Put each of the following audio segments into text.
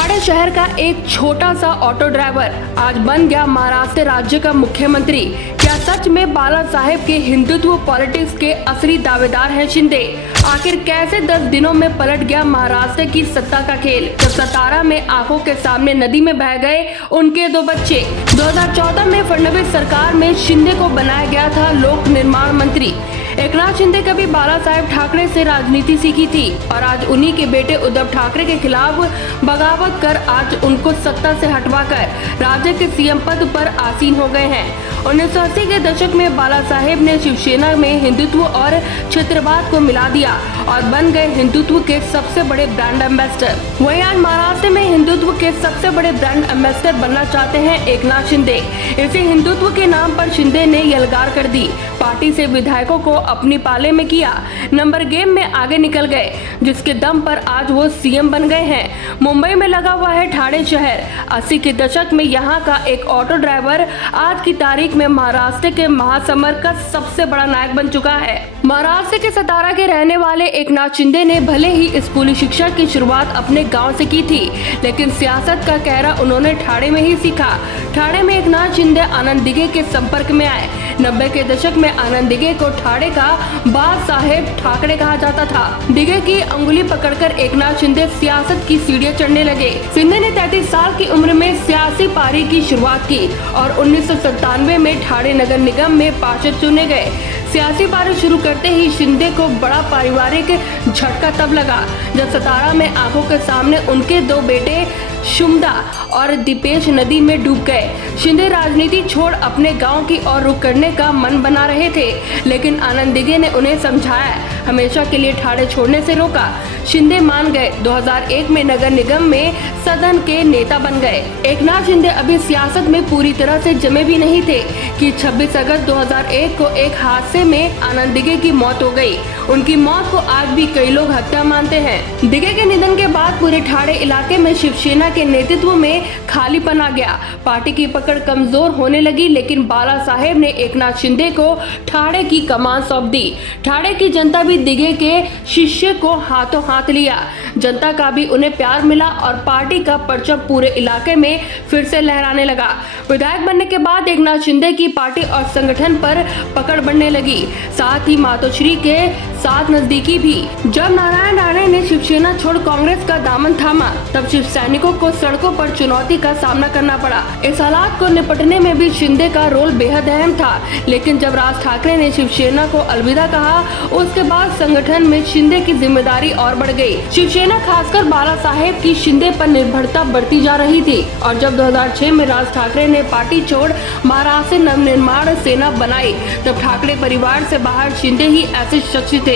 ठाणे शहर का एक छोटा सा ऑटो ड्राइवर आज बन गया महाराष्ट्र राज्य का मुख्यमंत्री। क्या सच में बाला साहेब के हिंदुत्व पॉलिटिक्स के असली दावेदार हैं शिंदे? आखिर कैसे 10 दिनों में पलट गया महाराष्ट्र की सत्ता का खेल, जब सतारा में आंखों के सामने नदी में बह गए उनके 2 बच्चे। 2014 में फडणवीस सरकार में शिंदे को बनाया गया था लोक निर्माण मंत्री। एकनाथ शिंदे कभी बाला साहेब ठाकरे से राजनीति सीखी थी और आज उन्हीं के बेटे उद्धव ठाकरे के खिलाफ बगावत कर आज उनको सत्ता से हटवाकर राज्य के सीएम पद पर आसीन हो गए हैं। 1980 के दशक में बाला साहेब ने शिवसेना में हिंदुत्व और क्षेत्रवाद को मिला दिया और बन गए हिंदुत्व के सबसे बड़े ब्रांड एम्बेसडर। वहीं आज महाराष्ट्र में हिंदुत्व के सबसे बड़े ब्रांड एम्बेसडर बनना चाहते हैं एकनाथ शिंदे। इसे हिंदुत्व के नाम पर शिंदे ने यलगार कर दी। पार्टी से विधायकों को अपनी पाले में किया, नंबर गेम में आगे निकल गए, जिसके दम पर आज वो सीएम बन गए हैं। मुंबई में लगा हुआ है ठाणे शहर। 80 के दशक में यहाँ का एक ऑटो ड्राइवर आज की तारीख में महाराष्ट्र के महासमर का सबसे बड़ा नायक बन चुका है। महाराष्ट्र के सतारा के रहने वाले एकनाथ शिंदे ने भले ही स्कूली शिक्षा की शुरुआत अपने गांव से की थी, लेकिन सियासत का कहरा उन्होंने ठाणे में ही सीखा। ठाणे में एकनाथ शिंदे आनंद दिघे के संपर्क में आए। 90 के दशक में आनंद दिघे को ठाणे का बाल साहेब ठाकरे कहा जाता था। दिघे की अंगुली पकड़कर एकनाथ शिंदे सियासत की सीढ़ियां चढ़ने लगे। शिंदे ने 33 साल की उम्र में सियासी पारी की शुरुआत की और 1997 में ठाणे नगर निगम में पार्षद चुने गए। सियासी पारी शुरू करते ही शिंदे को बड़ा पारिवारिक झटका तब लगा जब सतारा में आंखों के सामने उनके 2 बेटे शुमदा और दीपेश नदी में डूब गए। शिंदे राजनीति छोड़ अपने गांव की ओर रुख करने का मन बना रहे थे, लेकिन आनंद दिघे ने उन्हें समझाया, हमेशा के लिए ठाणे छोड़ने से रोका। शिंदे मान गए। 2001 में नगर निगम में सदन के नेता बन गए। एकनाथ शिंदे अभी सियासत में पूरी तरह से जमे भी नहीं थे कि 26 अगस्त 2001 को एक हादसे में आनंद दिघे की मौत हो गई। उनकी मौत को आज भी कई लोग हत्या मानते हैं। दिघे के निधन के बाद पूरे ठाणे इलाके में शिवसेना के नेतृत्व में खालीपन आ गया। पार्टी की पकड़ कमजोर होने लगी, लेकिन बाला साहेब ने एकनाथ शिंदे को ठाणे की कमान सौंप दी। ठाणे की जनता भी दिघे के शिष्य को हाथों हाथ लिया। जनता का भी उन्हें प्यार मिला और पार्टी का परचम पूरे इलाके में फिर से लहराने लगा। विधायक बनने के बाद एकनाथ शिंदे की पार्टी और संगठन पर पकड़ बढ़ने लगी, साथ ही मातोश्री के साथ नजदीकी भी। जब नारायण राणे ने शिवसेना छोड़ कांग्रेस का दामन थामा, तब शिव सैनिकों को सड़कों पर चुनौती का सामना करना पड़ा। इस हालात को निपटने में भी शिंदे का रोल बेहद अहम था, लेकिन जब राज ठाकरे ने शिवसेना को अलविदा कहा, उसके बाद संगठन में शिंदे की जिम्मेदारी और बढ़ गई। शिवसेना खासकर बाला साहेब की शिंदे पर निर्भरता बढ़ती जा रही थी और जब 2006 में राज ठाकरे ने पार्टी छोड़ महाराष्ट्र नवनिर्माण सेना बनाई, तब ठाकरे परिवार से बाहर शिंदे ही ऐसे शख्स थे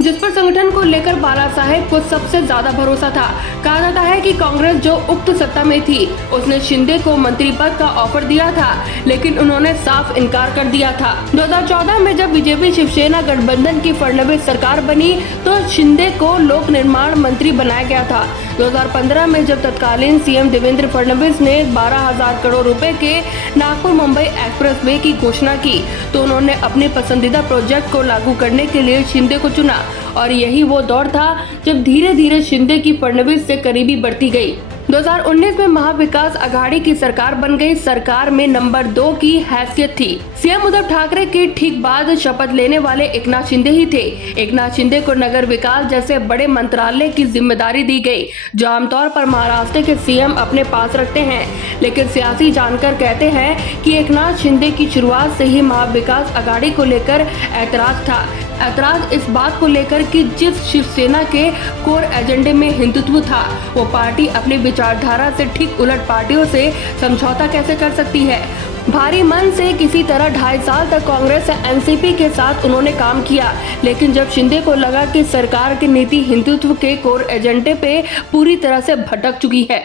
जिस पर संगठन को लेकर बाला साहेब को सबसे ज्यादा भरोसा था। कहा जाता है कि कांग्रेस जो उक्त सत्ता में थी, उसने शिंदे को मंत्री पद का ऑफर दिया था, लेकिन उन्होंने साफ इनकार कर दिया था। 2014 में जब बीजेपी शिवसेना गठबंधन की फडणवीस सरकार बनी, तो शिंदे को लोक निर्माण मंत्री बनाया गया था। 2015 में जब तत्कालीन सीएम देवेंद्र फडणवीस ने 12,000 करोड़ रुपए के नागपुर मुंबई एक्सप्रेसवे की घोषणा की, तो उन्होंने अपने पसंदीदा प्रोजेक्ट को लागू करने के लिए शिंदे को चुना और यही वो दौर था जब धीरे धीरे शिंदे की फडणवीस से करीबी बढ़ती गई। 2019 में महाविकास आघाड़ी की सरकार बन गई। सरकार में नंबर 2 की हैसियत थी। सीएम उद्धव ठाकरे के ठीक बाद शपथ लेने वाले एकनाथ शिंदे ही थे। एकनाथ शिंदे को नगर विकास जैसे बड़े मंत्रालय की जिम्मेदारी दी गई, जो आमतौर पर महाराष्ट्र के सीएम अपने पास रखते हैं, लेकिन सियासी जानकार कहते हैं कि एकनाथ शिंदे की शुरुआत से ही महाविकास आघाड़ी को लेकर ऐतराज था। ऐतराज इस बात को लेकर कि जिस शिवसेना के कोर एजेंडे में हिंदुत्व था, वो पार्टी अपनी विचारधारा से ठीक उलट पार्टियों से समझौता कैसे कर सकती है। भारी मन से किसी तरह 2.5 साल तक कांग्रेस से एनसीपी के साथ उन्होंने काम किया, लेकिन जब शिंदे को लगा कि सरकार की नीति हिंदुत्व के कोर एजेंडे पे पूरी तरह से भटक चुकी है,